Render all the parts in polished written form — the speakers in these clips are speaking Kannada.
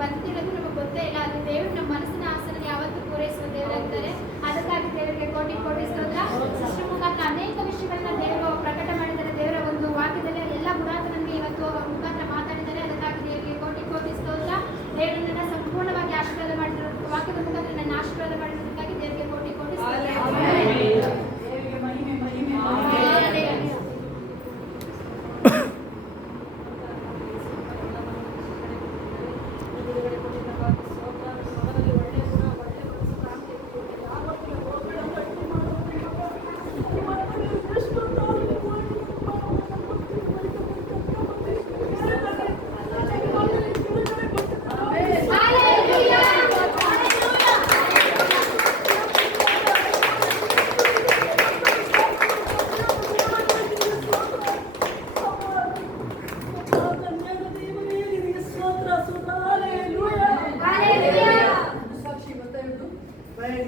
ಬಂದಿರೋದು ನಮಗೆ ಗೊತ್ತೇ ಇಲ್ಲ. ಅದು ದೇವರು ನಮ್ಮ ಮನಸ್ಸಿನ ಆಸೆಯನ್ನು ಯಾವತ್ತೂ ಪೂರೈಸುವ ದೇವರಾಗಿದ್ದಾರೆ. ಅದಕ್ಕಾಗಿ ದೇವರಿಗೆ ಕೋಟಿ ಕೋಟಿ ಸ್ತೋತ್ರ. ಸೃಷ್ಟಿ ಮುಖಾಂತರ ಅನೇಕ ವಿಷಯಗಳನ್ನ ದೇವರು ಪ್ರಕಟ ಮಾಡಿದ್ದಾರೆ. ದೇವರ ಒಂದು ವಾಕ್ಯದಲ್ಲಿ ಎಲ್ಲ ಗುಣಾತ ನಮಗೆ ಇವತ್ತು ಮುಖಾಂತರ ಮಾತಾಡಿದ್ದಾರೆ. ಅದಕ್ಕಾಗಿ ದೇವರಿಗೆ ಕೋಟಿ ಕೋಟಿ ಸ್ತೋತ್ರ. ದೇವರನ್ನ ಸಂಪೂರ್ಣವಾಗಿ ಆಶೀರ್ವಾದ ಮಾಡಿರೋ ವಾಕ್ಯದ ಮುಖಾಂತರ ನನ್ನ ಆಶೀರ್ವಾದ ಮಾಡಿರೋದಕ್ಕಾಗಿ ದೇವರಿಗೆ ಕೋಟಿ ಕೋಟಿ ಸ್ತೋತ್ರ.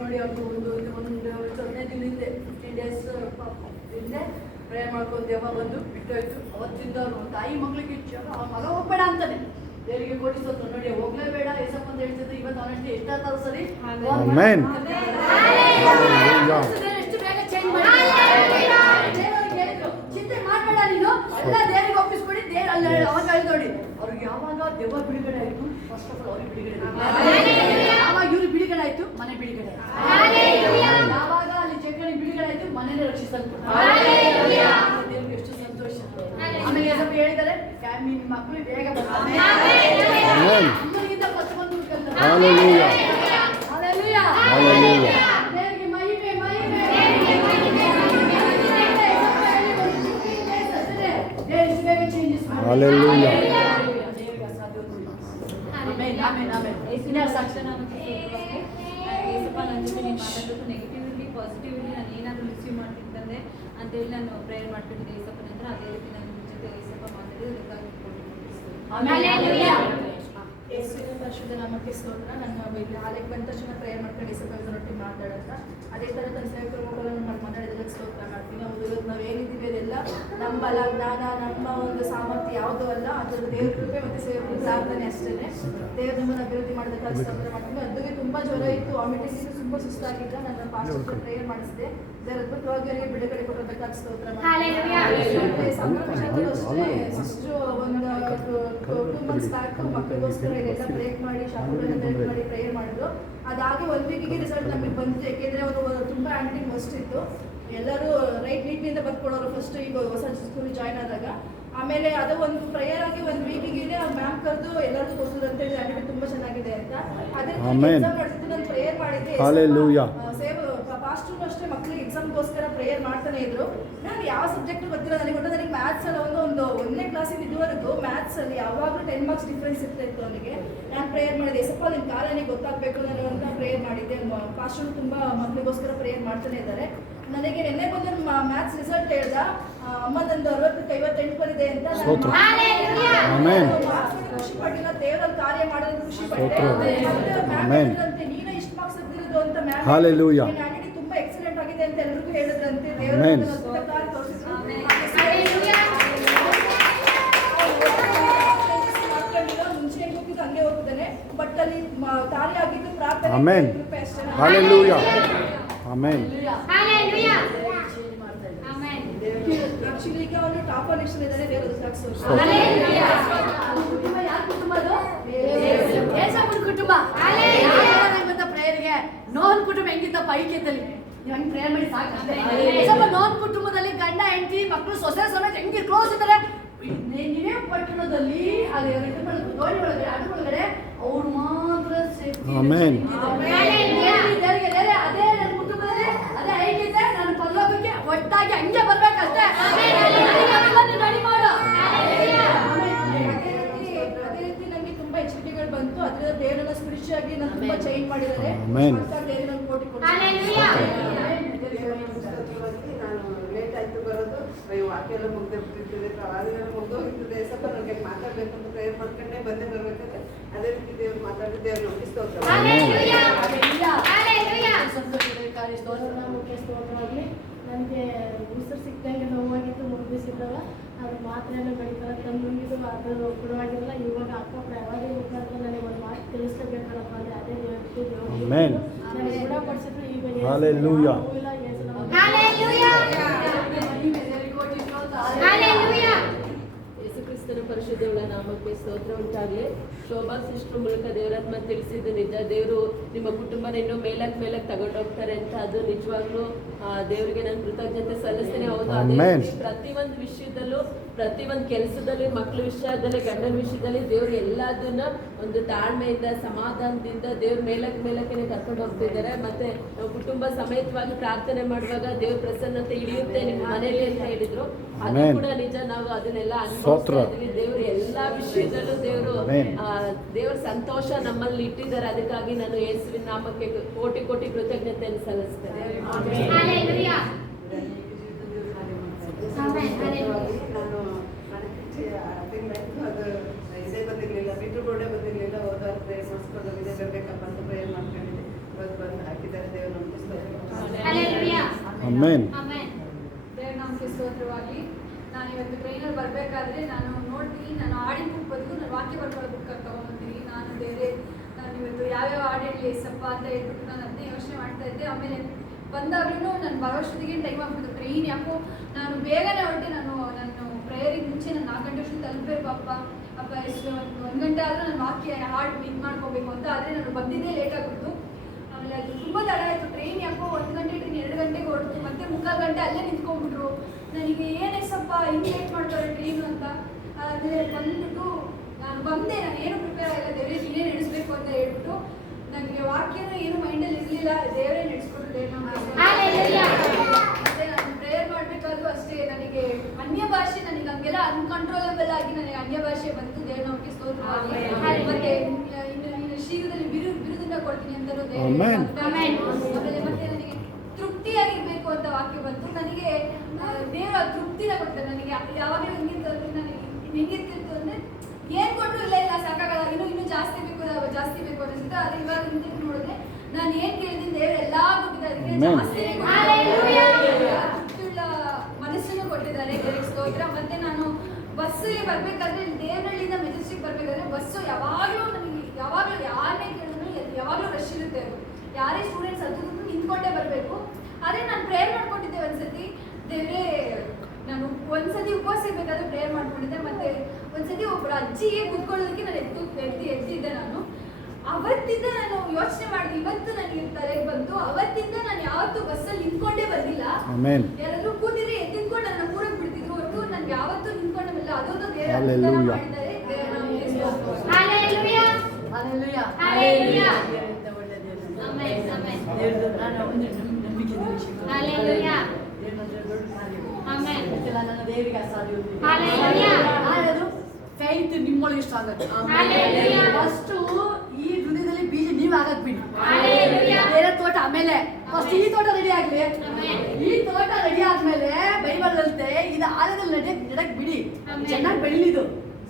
ನೋಡಿ ಅವ್ರು ಒಂದು 15 ದಿನದಿಂದ 15 ಡೇಸ್ ಹಿಂದೆ ಪ್ರೇಯರ್ ಮಾಡ್ಕೊಂಡು ದೇವ ಬಂದು ಬಿಟ್ಟೋಯ್ತು. ಅವತ್ತಿಂದ ಅವ್ರು ತಾಯಿ ಮಗಳಿಗೆ ಮಗ ಹೋಗ್ಬೇಡ ಅಂತಾನೆ ದೇವರಿಗೆ ಕೋಟಿಸೋದು. ನೋಡಿ ಹೋಗ್ಲೇಬೇಡ ಏಸಪ್ಪ ಅಂತ ಹೇಳ್ತಿದ್ರು. ಇವತ್ತು ಅವನಷ್ಟೇ ಎಷ್ಟಾದ್ರು ಸರಿ ಎಷ್ಟು ಬೇಗ ಚೇಂಜ್ ಮಾಡಿ ಚಿಂತೆ ಮಾಡ್ಬೇಡ ನೀನು, ಎಲ್ಲ ದೇವರಿಗೆ ಒಪ್ಪಿಸ್ಕೊಡಿ. ದೇವ್ರು ಅಲ್ಲಿ ಅವಾಗ ಹೇಳಿ ನೋಡಿ ಅವ್ರಿಗೆ ಯಾವಾಗ ದೆವ್ವ ಬಿಡುಗಡೆ ಆಯ್ತು, ಫಸ್ಟ್ ಆಫ್ ಆಲ್ ಅವ್ರಿಗೆ ಬಿಡುಗಡೆ ಆಯ್ತು. ಯಾವಾಗ ಇವ್ರು ಬಿಡುಗಡೆ ಆಯ್ತು, ಮನೆ ಬಿಡುಗಡೆ ಆಯ್ತು. ಯಾವಾಗ ಅಲ್ಲಿ ಜಗಣಿ ಬಿಡುಗಡೆ ಆಯ್ತು, ಮನೇನೆ ರಕ್ಷಿಸಲ್ಪಟ್ಟು. ದೇವ್ರಿಗೆ ಎಷ್ಟು ಸಂತೋಷ. ಆಮೇಲೆ ಸ್ವಲ್ಪ ಹೇಳಿದ್ದಾರೆ ನಿಮ್ಮ ಮಕ್ಕಳು ಬೇಗ ಬರ್ತಾರೆ, ಅಮ್ಮನಿಗಿಂತ ಫಸ್ಟ್ ಬಂದು ದೇವರಿಗೆ ಮಹಿಮೆ ಮಹಿಮೆ. ದೇವರಿಗೆ ಬೇಗ ಚೇಂಜಸ್ ಮಾಡಿ. ನೆಗೆಟಿವ್ಲಿ ಪಾಸಿಟಿವ್ಲಿ ನಾನು ಏನಾದರೂ ರಿಸೀವ್ ಮಾಡ್ತಿದ್ದಂತೆ ಅಂತೇಳಿ ನಾನು ಪ್ರೇಯರ್ ಮಾಡ್ತಿದ್ದೆ ಏಸಪ್ಪನ ಹತ್ರ. ಅದೇ ರೀತಿ ನನ್ನ ಜೊತೆ ಏಸಪ್ಪ ಮಾತಾಡಿದ್ದಕ್ಕಾಗಿ ಯೇಸುವಿನ ಪರಿಶುದ್ಧ ನಾಮಕ್ಕೆ ಸ್ತೋತ್ರ. ನನ್ನ ಹಾಲೆಗೆ ಬಂದ ತಕ್ಷಣ ಪ್ರೇಯರ್ ಮಾಡ್ಕೊಂಡು ಏಸಪ್ಪ ರೊಟ್ಟಿ ಮಾತಾಡೋಣ. ಅದೇ ಥರ ತನ್ನ ಸೇವಕರ ಮಕ್ಕಳನ್ನು ನಾವು ಮಾತಾಡಿದ್ದಕ್ಕೆ ಸ್ತೋತ್ರ ಮಾಡ್ತೀನಿ. ನಾವು ನಾವು ಏನಿದ್ದೀವಿ ಅದೆಲ್ಲ ನಮ್ಮ ಬಲ ಜ್ಞಾನ ನಮ್ಮ ಒಂದು ಸಾಮರ್ಥ್ಯ ಯಾವುದೂ ಅಲ್ಲ, ಅದರ ದೇವ್ರ ಕೃಪೆ ಮತ್ತು ಸೇವಕರ ಪ್ರಾರ್ಥನೆ ಅಷ್ಟೇ. ದೇವ್ರ ನಮ್ಮನ್ನು ಅಭಿವೃದ್ಧಿ ಮಾಡೋದಕ್ಕಾಗಿ ಸ್ತೋತ್ರ ಮಾಡ್ತೀನಿ. ಅದುಗೆ ತುಂಬ ಜ್ವರ ಇತ್ತು, ವಾಮಿಟಿಂಗ್ ತುಂಬ ಸುಸ್ತಾಗಿದ್ದ. ನನ್ನ ಪಾಸ್ಟರ್ ಪ್ರೇಯರ್ ಮಾಡಿಸಿದೆ. ದೇವರ ಅದ್ಭುತವಾಗಿ ಅವರಿಗೆ ಬಿಡುಗಡೆ ಕೊಡೋದಕ್ಕಾಗಿ ಸ್ತೋತ್ರ ಮಾಡ್ತೀನಿ. ಸಂಘರ್ಷಗಳು ಅಷ್ಟೇ ಸಿಸ್ಟರು ಒಂದು 2 ಮಂತ್ಸ್ ಬ್ಯಾಕ್ ಮಕ್ಕಳಿಗೋಸ್ಕರ ಇದೆಲ್ಲ ಬ್ರೇಕ್ ಮಾಡಿ ಶಾಪುಗಳನ್ನು ಬ್ರೇಕ್ ಮಾಡಿ ಪ್ರೇಯರ್ ಮಾಡಿದ್ರು. ಅದಾಗಿ 1 ವೀಕಿಗೆ ರಿಸಲ್ಟ್ ನಮಗೆ ಬಂತು. ಯಾಕೆಂದರೆ ಅವರು ತುಂಬ ಹ್ಯಾಂಡ್ ಫಸ್ಟ್ ಇತ್ತು. ಎಲ್ಲರೂ ರೈಟ್ ನೀಟ್ನಿಂದ ಬರ್ಕೊಳ್ಳೋರು ಫಸ್ಟ್ ಈಗ ಹೊಸ ಸ್ಕೂಲಿಗೆ ಜಾಯ್ನ್ ಆದಾಗ. ಆಮೇಲೆ ಅದು ಒಂದು ಪ್ರೇಯರ್ ಆಗಿ 1 ವೀಕಿಗೆ ಮ್ಯಾಮ್ ಕರೆದು ಎಲ್ಲರಿಗೂ ತೋರಿಸಿದ್ರು ಅಂತ ಹೇಳಿ ಹ್ಯಾಂಡ್ ತುಂಬ ಚೆನ್ನಾಗಿದೆ ಅಂತ. ಅದೇ ಎಕ್ಸಾಮ್ ನಡೆಸಿದ್ದು ನಾನು ಪ್ರೇಯರ್ ಮಾಡಿದ್ದೆ. ಸೇವ್ ಪಾಸ್ಟರ್ನು ಅಷ್ಟೇ ಮಕ್ಕಳಿಗೆ ಎಕ್ಸಾಮ್ಗೋಸ್ಕರ ಪ್ರೇಯರ್ ಮಾಡ್ತಾನೆ ಇದ್ರು. ನಾನು ಯಾವ ಸಬ್ಜೆಕ್ಟ್ ಗೊತ್ತಿಲ್ಲ ನನಗೆ. ಒಟ್ಟು ನನಗೆ ಮ್ಯಾಥ್ಸ್ ಅಲ್ಲಿ ಒಂದು 1ನೇ ಕ್ಲಾಸಿಂದ ಇದುವರೆಗೂ ಮ್ಯಾಥ್ಸಲ್ಲಿ ಯಾವಾಗಲೂ 10 ಮಾರ್ಕ್ಸ್ ಡಿಫ್ರೆನ್ಸ್ ಇರ್ತಾಯಿತ್ತು ಅವನಿಗೆ. ನಾನು ಪ್ರೇಯರ್ ಮಾಡಿದೆ, ಸ್ವಲ್ಪ ನಿನ್ನ ಕಾಲ ನನಗೆ ಗೊತ್ತಾಗಬೇಕು ನಾನು ಅಂತ ಪ್ರೇಯರ್ ಮಾಡಿದ್ದೆ. ಪಾಸ್ಟರ್ನು ತುಂಬ ಮಕ್ಕಳಿಗೋಸ್ಕರ ಪ್ರೇಯರ್ ಮಾಡ್ತಾನೆ ಇದ್ದಾರೆ. ನನಗೆ ನಿನ್ನೆ ಬಂದು ಮ್ಯಾಥ್ಸ್ ರಿಸಲ್ಟ್ ಹೇಳ್ದ, ಅಮ್ಮ ನಂದು 60ಕ್ಕೆ 58 ಬಂದಿದೆ ಅಂತ. ಖುಷಿ ಪಟ್ಟಿಲ್ಲ, ದೇವರ ಕಾರ್ಯ ಮಾಡೋದು ಖುಷಿ ಪಟ್ಟೆ. ನೀನೇ ಇಷ್ಟು ಮಾರ್ಕ್ಸ್ ತೆಗೆದಿರೋದು ಅಂತ ಮ್ಯಾಮ್ ತುಂಬಾ ಎಕ್ಸಲೆಂಟ್ ಆಗಿದೆ ಅಂತ ಎಲ್ಲರಿಗೂ ಹೇಳಿದ್ರಂತೆ. ದೇವರ ತೋರಿಸಿದ್ರು. ಮುಂಚೆ ಹೋಗಿದ್ದು ಹಂಗೆ ಹೋಗ್ತಾನೆ, ಬಟ್ ಅಲ್ಲಿ ಕಾರ್ಯ ಆಗಿದ್ದು ಪ್ರಾರ್ಥನೆ ಆಕ್ಚುಲಿ ಈಗ ಅವನು ಟಾಪ್ ಲಿಸ್ಟ್ ಇದ್ದಾರೆ. ಕುಟುಂಬ ಯಾರ ಕುಟುಂಬ? ಅದು ಏಸಪ್ಪನ ಕುಟುಂಬ. ಗೊತ್ತಾ ಪ್ರೇಯರ್ಗೆ ನೋನ್ ಕುಟುಂಬ ಹೆಂಗಿತ್ತಪ್ಪ ಐಕ್ಯದಲ್ಲಿ ಹೆಂಗ್ ಪ್ರೇಯರ್ ಮಾಡಿ ಸಾಕಷ್ಟೇ. ಏಸಪ್ಪ ನೋನ್ ಕುಟುಂಬದಲ್ಲಿ ಗಂಡ ಹೆಂಡತಿ ಮಕ್ಕಳು ಸೊಸೆ ಸಮೇತ ಹೆಂಗೆ ಕ್ಲೋಸ್ ಇದ್ದಾರೆ. ನೀವೇ ಪಟ್ಟಣದಲ್ಲಿ ಅದೇ ಗೋಡಿ ಒಳಗಡೆ ಅದ್ರ ಒಳಗಡೆ ಅವ್ರು ಮಾತ್ರ ಸೇಫ್ಟಿ. ಅದೇ ನನ್ನ ಕುಟುಂಬದಲ್ಲಿ ಅದೇ ಐಕ್ಯತೆ. ನನ್ನ ಪರಲೋಕಕ್ಕೆ ಒಟ್ಟಾಗಿ ಹಂಗೆ ಬರ್ಬೇಕಷ್ಟೇ. ರೆಡಿ ಮಾಡು. ಅದೇ ರೀತಿ ನಮಗೆ ತುಂಬಾ ಎಚ್ಚರಿಕೆಗಳು ನನಗೆ ಬಂತು. ಅದರಿಂದ ದೇವರನ್ನ ಸ್ಪಿರಿಚುವಲ್ ಆಗಿ ನಾನು ತುಂಬಾ ಚೇಂಜ್ ಮಾಡಿದ್ದಾರೆ. Amen. ದೇವರನ್ನ ಕೋಟಿ Hallelujah. ನಾನು ಲೇಟ್ ಆಯ್ತು ಬರೋದು, ವಾಕ್ಯ ಎಲ್ಲ ಮುಗ್ದೆ ಬಿಟ್ಟಿರ್ತದೆ, ಪ್ರವಾದಿಗಳು ಮುಗ್ದೋಗಿರ್ತದೆ. ಸ್ವಲ್ಪ ನನಗೆ ಮಾತಾಡ್ಬೇಕು ಅಂತ ಪ್ರೇಯರ್ ಮಾಡ್ಕೊಂಡೆ ಬಂದೇ ಬರ್ಬೇಕಾದ್ರೆ ಅದೇ ರೀತಿ ದೇವ್ರು ಮಾತಾಡಿ ದೇವ್ರು ನಂಬಿಸ್ತೋತ್ರ. Hallelujah. Hallelujah. ಸಂತೋಷಕಾರಿ ಸ್ತೋತ್ರನಾಮಕ್ಕೆ ಸ್ತೋತ್ರವಾಗಲಿ. ನನಗೆ ಉಸಿರು ಸಿಕ್ದಂಗೆ ನೋವಾಗಿತ್ತು 3 ದಿವಸ ಇದ್ದಾಗ. ಅದು ಮಾತ್ರೆಯನ್ನು ಬೆಳಿತಾರೆ ತಂದು ಅದು ಗುಣವಾಗಿರಲ್ಲ. ಇವಾಗ ಅಕ್ಕ ಪ್ರವಾದಿ ಮುಖಾಂತರ ನನಗೆ ಒಂದು ಮಾತು ತಿಳಿಸ್ಲೇಬೇಕಲ್ಲಪ್ಪ ಅಂದರೆ ಅದೇ ದೇವರಿಗೆ Amen. ನನಗೆ ಗುಣಪಡಿಸಿದ್ರು. ಈಗ Hallelujah. Hallelujah. Hallelujah. ಯೇಸುಕ್ರಿಸ್ತನ ಪರಿಶುದ್ಧಗಳ ನಾಮಕ್ಕೆ ಸ್ತೋತ್ರ ಉಂಟಾಗಲಿ. ಶೋಭಾ ಸಿಸ್ಟರ್ ಮೂಲಕ ದೇವರಾತ್ಮ ತಿಳಿಸಿದ್ದು ನಿಜ. ದೇವರು ನಿಮ್ಮ ಕುಟುಂಬನ ಇನ್ನೂ ಮೇಲಕ್ಕೆ ತಗೊಂಡೋಗ್ತಾರೆ ಅಂತ ಅದು ನಿಜವಾಗ್ಲೂ ದೇವರಿಗೆ ನಾನು ಕೃತಜ್ಞತೆ ಸಲ್ಲಿಸ್ತೇನೆ. ಹೌದು, ಅದೇ Amen. ರೀತಿ ಪ್ರತಿಯೊಂದು ವಿಷಯದಲ್ಲೂ, ಪ್ರತಿಯೊಂದು ಕೆಲಸದಲ್ಲಿ, ಮಕ್ಕಳ ವಿಷಯದಲ್ಲಿ, ಗಂಡನ ವಿಷಯದಲ್ಲಿ ದೇವರು ಎಲ್ಲದನ್ನ ಒಂದು ತಾಳ್ಮೆಯಿಂದ, ಸಮಾಧಾನದಿಂದ ದೇವ್ರ ಮೇಲಕ್ಕೆ ಕರ್ಕೊಂಡು ಹೋಗ್ತಿದ್ದಾರೆ. ಮತ್ತೆ ನಾವು ಕುಟುಂಬ ಸಮೇತವಾಗಿ ಪ್ರಾರ್ಥನೆ ಮಾಡುವಾಗ ದೇವ್ರ ಪ್ರಸನ್ನತೆ ಇಳಿಯುತ್ತೆ ನಿಮ್ಮ ಮನೆಯಲ್ಲಿ ಅಂತ ಹೇಳಿದ್ರು. ಅದು Amen. ಕೂಡ ನಿಜ. ನಾವು ಅದನ್ನೆಲ್ಲ ಸ್ತೋತ್ರ. ಅನುಭವಿಸ್ತಾ ಇದ್ವಿ. ದೇವರು ಎಲ್ಲಾ ವಿಷಯದಲ್ಲೂ Amen. ದೇವ್ರ ಸಂತೋಷ ನಮ್ಮಲ್ಲಿ ಇಟ್ಟಿದ್ದಾರೆ. ಅದಕ್ಕಾಗಿ ನಾನು ಯೇಸುವಿನ ನಾಮಕ್ಕೆ ಕೋಟಿ ಕೋಟಿ ಕೃತಜ್ಞತೆಯನ್ನು ಸಲ್ಲಿಸ್ತೇನೆ. Hallelujah. ನಾನು ತಿಂಗಳಾಯ್ತು, ಅದು ಇದೇ ಬಂದಿರಲಿಲ್ಲ, ಮೀಟ್ರ್ ಬೋರ್ಡೇ ಬಂದಿರಲಿಲ್ಲ. ಹೋದಾಗ ಪ್ರೇಯರ್ ಮಾಡಿಸ್ಕೊಂಡು ಇದೇ ಬರಬೇಕಪ್ಪ ಅಂತ ಪ್ರೇಯರ್ ಮಾಡ್ಕೊಂಡಿದ್ದೆ. ಇವತ್ತು ಬಂದು ಹಾಕಿದ್ದಾರೆ. ದೇವ್ರು ನಂಬಿಸ್ತೋತ್ರ. Hallelujah. Amen. Amen. ದೇವ್ರ ನಾಮಕ್ಕೆ ಸ್ತೋತ್ರವಾಗಿ. ನಾನು ಇವತ್ತು ಟ್ರೈನಲ್ಲಿ ಬರಬೇಕಾದ್ರೆ ನಾನು ನೋಡ್ತೀನಿ, ನಾನು ಆಡಿನ ಬುಕ್ ಬದಲು ನಾನು ವಾಕ್ಯ ಬರ್ಕೊಳ್ಳೋ ಬುಕ್ ತೊಗೊಂಡ್ಬಂತೀನಿ. ನಾನು ಇವತ್ತು ಯಾವ್ಯಾವ ಹಾಡು ಹೇಳಿ ಏಸಪ್ಪ ಅಂತ ಹೇಳ್ಬಿಟ್ಟು ನಾನು ಅದನ್ನೇ ಯೋಚನೆ ಮಾಡ್ತಾ ಇದ್ದೆ. ಆಮೇಲೆ ಬಂದಾಗ್ಲೂ ನಾನು ಬರೋಷ್ಟೊತ್ತಿಗೆ ಟೈಮ್ ಆಗ್ಬಿಟ್ಟು ಟ್ರೈನ್ ಯಾಕೋ ನಾನು ಬೇಗನೆ ಹೊರಟೆ. ನಾನು ಪ್ರೇಯರಿಗೆ ಮುಂಚೆ ನಾನು 4 ಗಂಟೆ ಅಷ್ಟು ತಲುಪಬೇಕು. ಅಪ್ಪ ಎಷ್ಟು ಒಂದು ಗಂಟೆ ಆದರೂ ನಾನು ವಾಕ್ಯ ಹಾಡು ಇದು ಮಾಡ್ಕೋಬೇಕು ಅಂತ. ಆದರೆ ನಾನು ಬಂದಿದ್ದೇ ಲೇಟ್ ಆಗ್ಬಿಟ್ಟು. ಆಮೇಲೆ ಅದು ತುಂಬ ತಡ ಆಯಿತು. ಟ್ರೈನ್ ಯಾಕೋ 1 ಗಂಟೆ ಟ್ರೈನ್ 2 ಗಂಟೆಗೆ ಹೊರಡ್ತು. ಮತ್ತೆ 3/4 ಗಂಟೆ ಅಲ್ಲೇ ನಿಂತ್ಕೊಂಡ್ಬಿಟ್ರು. ನನಗೆ ಏನೇ ಸ್ವಲ್ಪ ಹಿಂಗೆ ಲೇಟ್ ಮಾಡ್ತಾರೆ ಟ್ರೈನು ಅಂತ. ಆಮೇಲೆ ಬಂದ್ಬಿಟ್ಟು ನಾನು ಬಂದೆ. ನಾನು ಏನು ಪ್ರಿಪೇರ್ ಆಗಿಲ್ಲ. ದೇವರೇ ನೀನೇ ನಡೆಸಬೇಕು ಅಂತ ಹೇಳ್ಬಿಟ್ಟು ನನಗೆ ವಾಕ್ಯನೂ ಏನು ಮೈಂಡಲ್ಲಿ ಇರಲಿಲ್ಲ. ದೇವರೇ ನಡೆಸ್ಕೊಟ್ಟು ಮತ್ತೆ ನಾನು ಪ್ರೇಯರ್ ಮಾಡಬೇಕಾದ್ರೂ ಅಷ್ಟೇ ನನಗೆ ಅನ್ಯ ಭಾಷೆ, ನನಗೆ ಹಂಗೆಲ್ಲ ಅನ್ಕಂಟ್ರೋಲಬಲ್ ಆಗಿ ನನಗೆ ಅನ್ಯ ಭಾಷೆ ಬಂತು. ದೇವ್ರ ನಮಗೆ ಸ್ತೋತ್ರವಾಗಲಿ. ಮತ್ತೆ ಇನ್ನು ಶೀಘ್ರದಲ್ಲಿ ಬಿರುದನ್ನ ಕೊಡ್ತೀನಿ ಅಂತಲೂ ಆಮೇಲೆ ಮತ್ತೆ ನನಗೆ ತೃಪ್ತಿಯಾಗಿರ್ಬೇಕು ಅಂತ ವಾಕ್ಯ ಬಂತು. ನನಗೆ ದೇವರ ತೃಪ್ತಿನ ಕೊಡ್ತಾರೆ. ನನಗೆ ಯಾವಾಗಲೂ ಹೆಂಗಿರ್ತಿತ್ತು ಅಂದರೆ ಏನು ಕೊಟ್ಟರು ಇಲ್ಲ ಸಾಕಾಗಲ್ಲ, ಇನ್ನೂ ಜಾಸ್ತಿ ಬೇಕು ಅನಿಸುತ್ತೆ. ಆದರೆ ಇವಾಗ ಹಿಂದಕ್ಕೆ ನೋಡಿದ್ರೆ ನಾನು ಏನು ಕೇಳಿದ್ದೀನಿ ದೇವರು ಎಲ್ಲ ಕೊಟ್ಟಿದ್ದಾರೆ. ಜಾಸ್ತಿ ತೃಪ್ತಿಯುಳ್ಳ ಮನಸ್ಸನ್ನು ಕೊಟ್ಟಿದ್ದಾರೆ. ದೇವರಿಗೆ ಸ್ತೋತ್ರ. ಮತ್ತೆ ನಾನು ಬಸ್ಸಲ್ಲಿ ಬರಬೇಕಾದ್ರೆ ದೇವನಹಳ್ಳಿಯಿಂದ ಮೆಜೆಸ್ಟಿಕ್ ಬರಬೇಕಾದ್ರೆ ಬಸ್ಸು ಯಾವಾಗಲೂ ಯಾರನ್ನೇ ಕೇಳಿದ್ರು ಯಾವಾಗಲೂ ರಶ್ ಇರುತ್ತೆ. ಅದು ಯಾರೇ ಸ್ಟೂಡೆಂಟ್ಸ್ ಅದು ನಿಂತ್ಕೊಂಡೇ ಬರಬೇಕು. ಆದರೆ ನಾನು ಪ್ರೇಯರ್ ಮಾಡ್ಕೊಂಡಿದ್ದೆ ಒಂದ್ಸತಿ. ದೇವರೇ ನಾನು ಒಂದ್ಸತಿ ಉಪವಾಸ ಇರಬೇಕಾದ್ರೆ ಪ್ರೇಯರ್ ಮಾಡ್ಕೊಂಡಿದ್ದೆ. ಮತ್ತೆ ಒಂದ್ಸತಿ ಒಬ್ಬರು ಅಜ್ಜಿಗೆ ಕೂತ್ಕೊಳ್ಳೋದಕ್ಕೆ ನಾನು ಎದ್ದಿದ್ದೆ. ನಾನು ಅವತ್ತಿಂದ ನಾನು ಯೋಚನೆ ಮಾಡಿದೆ. ಇವತ್ತು ನನಗೆ ತಲೆಗೆ ಬಂತು. ಅವತ್ತಿಂದ ನಾನು ಯಾವತ್ತೂ ಬಸ್ಸಲ್ಲಿ ನಿಂತ್ಕೊಂಡೇ ಬಂದಿಲ್ಲ. ಯಾರಾದ್ರೂ ಕೂತಿದ್ರೆ ನಿಂತ್ಕೊಂಡು ನನ್ನ ಕೂರಕ್ಕೆ ಬಿಡ್ತಿದ್ರು ಹೊರತು ನನ್ಗೆ ಯಾವತ್ತೂ ನಿಂತ್ಕೊಂಡಲ್ಲ. ಅದೊಂದು ದೇವರ ಮಾಡಿದ್ದಾರೆ. ನನ್ನ ದೇವರಿಗೆ ಅಸಾಧ್ಯ ಫೈತ್ ನಿಮ್ಮೊಳಗೆ ಇಷ್ಟ ಆಗುತ್ತೆ. ಫಸ್ಟ್ ಈ ದುನಿಯಾದಲ್ಲಿ ಬೀಜ ನೀವು ಆಗಕ್ ಬಿಡಿ. ಬೇರೆ ತೋಟ ಆಮೇಲೆ ಫಸ್ಟ್ ಈ ತೋಟ ರೆಡಿ ಆಗ್ಲಿ. ಈ ತೋಟ ರೆಡಿ ಆದ್ಮೇಲೆ ಬೈಬಲ್ ಅಂತೆ ಇದು ಆಲದಲ್ಲಿ ನೆಡಕ್ ಬಿಡಿ, ಚೆನ್ನಾಗಿ ಬೆಳಿಲಿದು.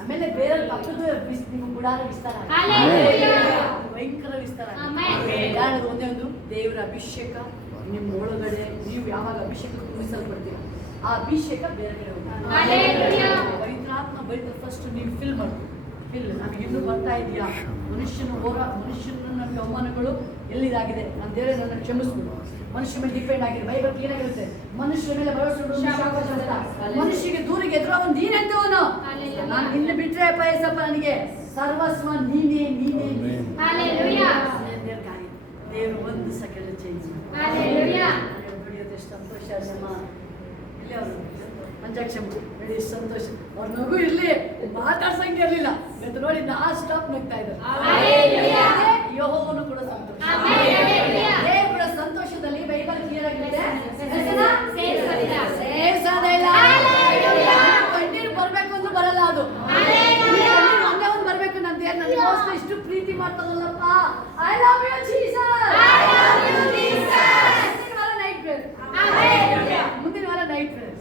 ಆಮೇಲೆ ಬೇರೆ ಪಕ್ಕದ ನಿಮ್ಗೆ ಗುಡಾರ ವಿಸ್ತಾರ, ಭಯಂಕರ ವಿಸ್ತಾರ. ಉದಾಹರಣೆಗೆ ಒಂದೇ ಒಂದು ದೇವರ ಅಭಿಷೇಕ ನಿಮ್ಮ ಒಳಗಡೆ ನೀವು ಯಾವಾಗ ಅಭಿಷೇಕ ಕೂರಿಸಲ್ಪಡ್ತೀರ ಆ ಅಭಿಷೇಕ ಬೇರೆ ಕಡೆ ಹೋಗುತ್ತೆ. ಪವಿತ್ರಾತ್ಮ ಬೈತ ಫಸ್ಟ್ ನೀವು ಫಿಲ್ ಮಾಡಿ. ನಮಗೆ ಇನ್ನೂ ಬರ್ತಾ ಇದೆಯಾ? ಮನುಷ್ಯನ ನಮಗೆ ಅವಮಾನಗಳು ಎಲ್ಲಿದಾಗಿದೆ? ನನ್ನ ದೇವರೇ ನನ್ನ ಕ್ಷಮಿಸ್ಬಿಡು. ಮನುಷ್ಯ ಮೇಲೆ ಡಿಪೆಂಡ್ ಆಗಿದೆ. ಬೈಬಲ್ ಕ್ಲೀನ್ ಆಗಿರುತ್ತೆ. ಮನುಷ್ಯರ ಮೇಲೆ ಭರವಸೆ ಮನುಷ್ಯಗೆ ದೂರಿಗೆ ಎದುರು ಅವನು ನೀನೆಂತವನು. ನಾನು ನಿನ್ನ ಬಿಟ್ಟರೆ ಬಯಸಪ್ಪ, ನನಗೆ ಸರ್ವಸ್ವ ನೀನೇ. ದೇವರು ಒಂದು ಸೆಕೆಂಡ್ ಚೇಂಜ್ ದುಡಿಯೋದು ಎಷ್ಟು ಸಂತೋಷ. ನಮ್ಮ ಇಲ್ಲಿ ಅವರು ಮಂಜಾಕ್ಷಮ್ಮ ನೋಡಿ ಸಂತೋಷ. ಅವ್ರ ನಗು ಇರ್ಲಿ, ಮಾತಾಡ್ಸಂಗೆ ಇರ್ಲಿಲ್ಲ. ಇವತ್ತು ನೋಡಿ ಸ್ಟಾಪ್ ನಗ್ತಾ ಇದ್ದಾರೆ. ಯೆಹೋವನು ಕೂಡ ಸಂತೋಷ. ದೇವರ ಸಂತೋಷದಲ್ಲಿ ಬೈಬಲ್ ಕ್ಲಿಯರ್ ಆಗಿದೆ. ಕಣ್ಣೀರು ಬರ್ಬೇಕು ಅಂದ್ರೂ ಬರಲ್ಲ. ಅದು ಒಂದೇ ಒಂದು ಬರ್ಬೇಕು. ನನ್ನ ದೇವ್ರು ನನಗೋಸ್ಕರ ಇಷ್ಟು ಪ್ರೀತಿ ಮಾಡ್ತಾರಲ್ಲಪ್ಪ. I love you Jesus. ಮುಂದಿನ ವಾರ ನೈಟ್ ಪ್ರೇಯರ್. ಮುಂದಿನ ವಾರ ನೈಟ್ ಪ್ರೇಯರ್.